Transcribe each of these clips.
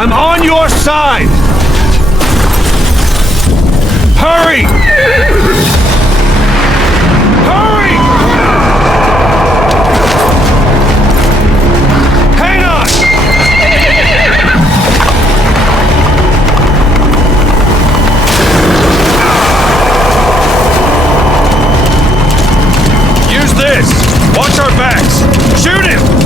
I'm on your side! Hurry! Hurry! Hang on! Use this! Watch our backs! Shoot him!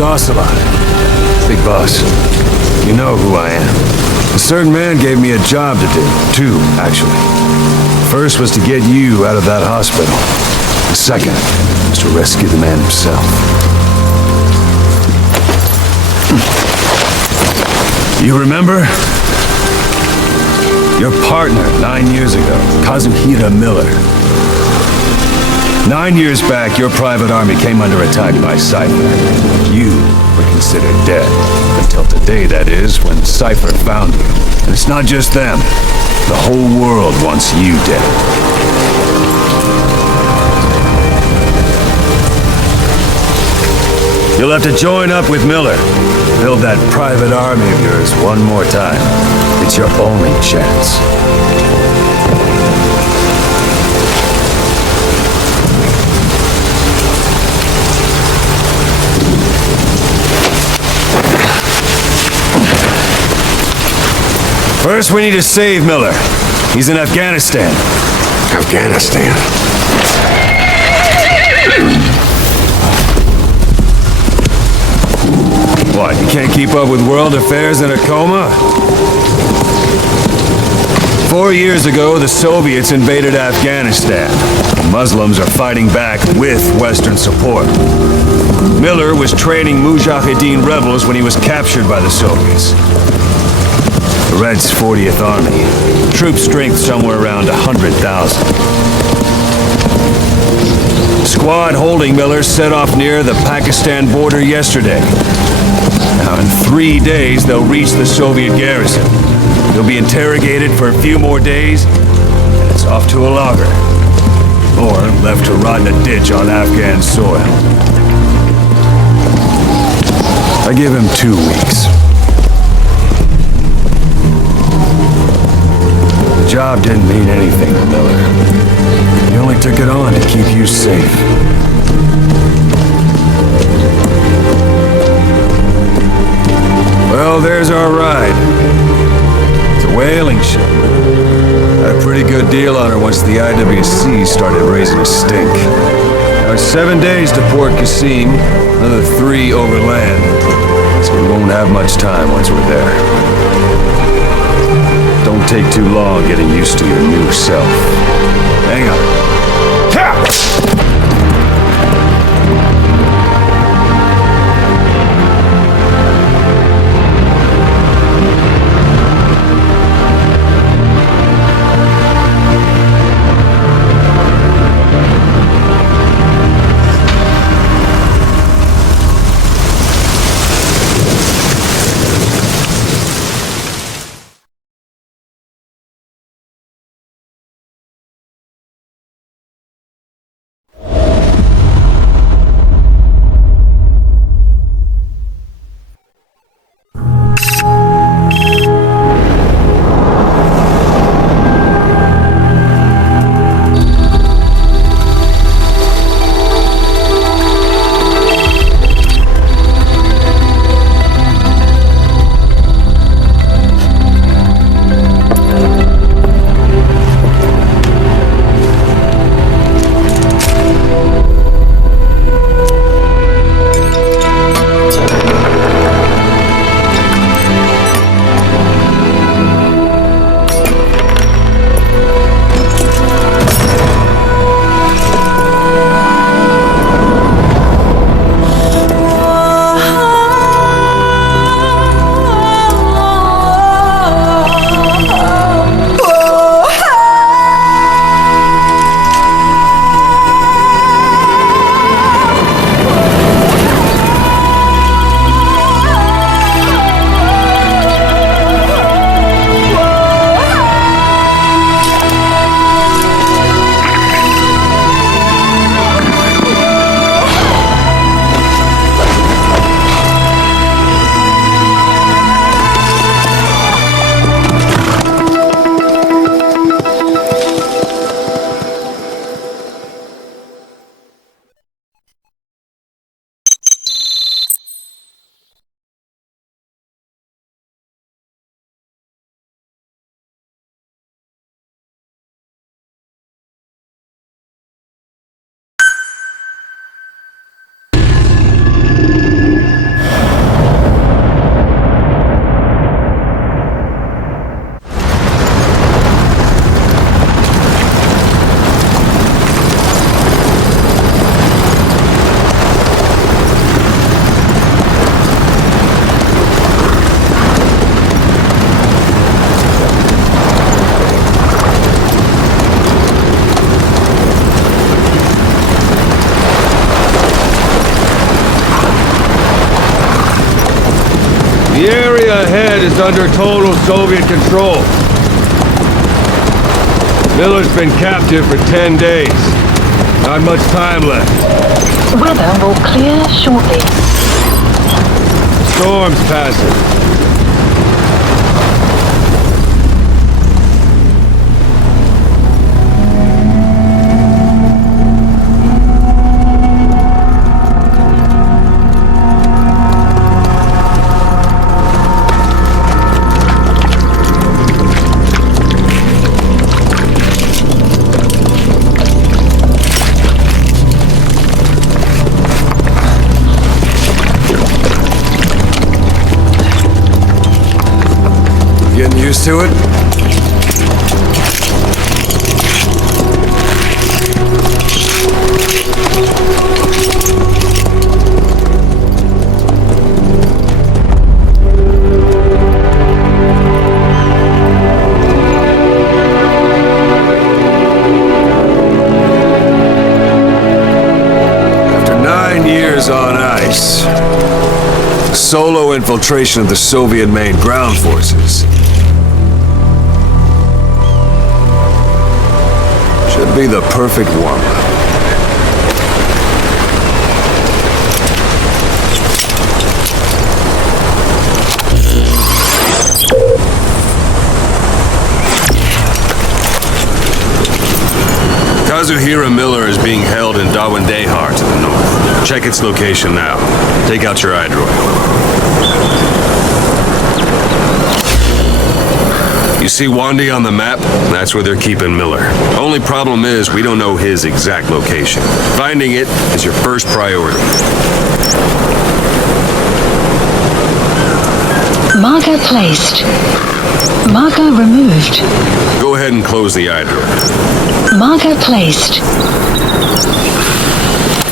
Ocelot. Big boss. You know who I am. A certain man gave me a job to do. Two, actually. First was to get you out of that hospital. The second was to rescue the man himself. You remember? Your partner 9 years ago, Kazuhira Miller. 9 years back, your private army came under attack by Cypher. You were considered dead. Until today, that is, when Cypher found you. And it's not just them. The whole world wants you dead. You'll have to join up with Miller. Build that private army of yours one more time. It's your only chance. First, we need to save Miller. He's in Afghanistan. Afghanistan? What, you can't keep up with world affairs in a coma? 4 years ago, the Soviets invaded Afghanistan. The Muslims are fighting back with Western support. Miller was training Mujahideen rebels when he was captured by the Soviets. The Reds' 40th Army. Troop strength somewhere around 100,000. Squad holding Miller set off near the Pakistan border yesterday. Now in 3 days, they'll reach the Soviet garrison. He'll be interrogated for a few more days, and it's off to a lager. Or left to rot in a ditch on Afghan soil. I give him 2 weeks. The job didn't mean anything to Miller. He only took it on to keep you safe. Well, there's our ride. It's a whaling ship. Had a pretty good deal on her once the IWC started raising a stink. Now it's 7 days to Port Qasim, another 3 overland. So we won't have much time once we're there. Don't take too long getting used to your new self. Hang on. under total Soviet control. Miller's been captive for 10 days. Not much time left. Weather will clear shortly. Storm's passing. Getting used to it? After 9 years on ice, solo infiltration of the Soviet main ground forces should be the perfect warm-up. Kazuhira Miller is being held in Dawandehar to the north. Check its location now. Take out your iDroid. You see Wandy on the map? That's where they're keeping Miller. Only problem is we don't know his exact location. Finding it is your first priority. Marker placed. Marker removed. Go ahead and close the iDroid. Marker placed.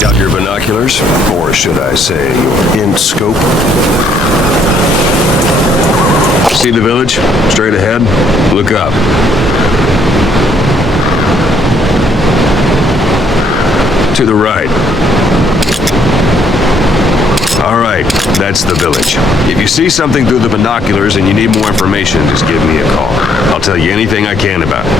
Got your binoculars? Or should I say your in-scope? See the village? Straight ahead? Look up. To the right. All right, that's the village. If you see something through the binoculars and you need more information, just give me a call. I'll tell you anything I can about it.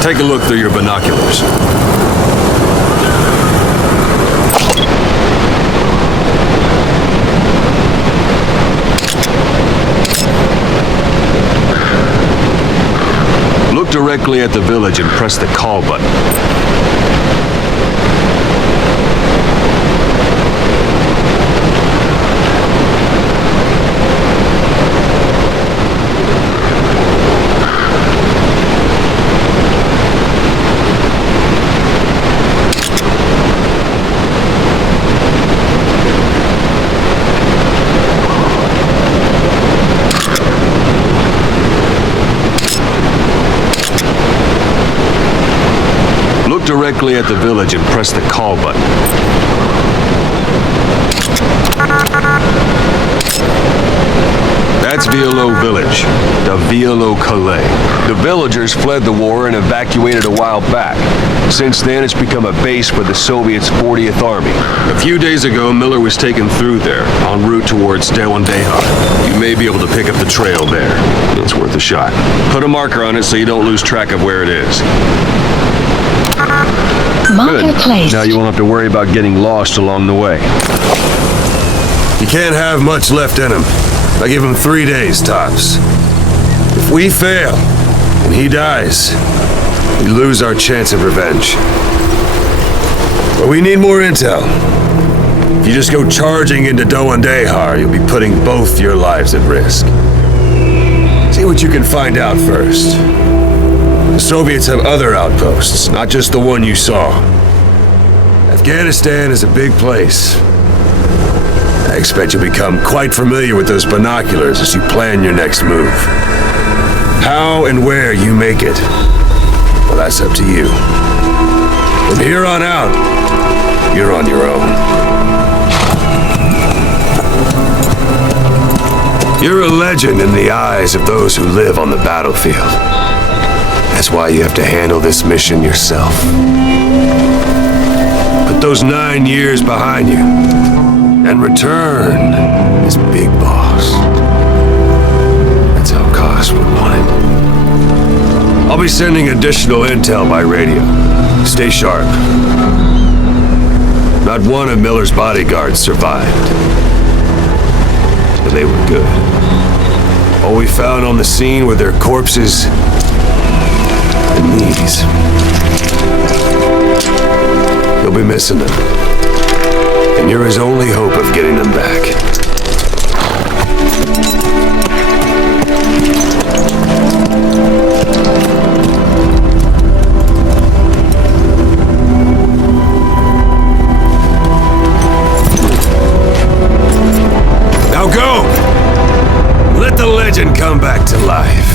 Take a look through your binoculars. Look directly at the village and press the call button. Directly at the village and press the call button. That's Violo Village, the Violo Calais. The villagers fled the war and evacuated a while back. Since then, it's become a base for the Soviets' 40th Army. A few days ago, Miller was taken through there, en route towards Dawandehar. You may be able to pick up the trail there. It's worth a shot. Put a marker on it so you don't lose track of where it is. Marker placed. Now you won't have to worry about getting lost along the way. You can't have much left in him. I give him 3 days tops. If we fail, and he dies, we lose our chance of revenge. But we need more intel. If you just go charging into Dawandehar, you'll be putting both your lives at risk. See what you can find out first. The Soviets have other outposts, not just the one you saw. Afghanistan is a big place. I expect you'll become quite familiar with those binoculars as you plan your next move. How and where you make it, well, that's up to you. From here on out, you're on your own. You're a legend in the eyes of those who live on the battlefield. That's why you have to handle this mission yourself. Put those 9 years behind you and return as Big Boss. That's how Koss would want it. I'll be sending additional intel by radio. Stay sharp. Not one of Miller's bodyguards survived. But they were good. All we found on the scene were their corpses and knees. You'll be missing them. And you're his only hope of getting them back. Now go! Let the legend come back to life.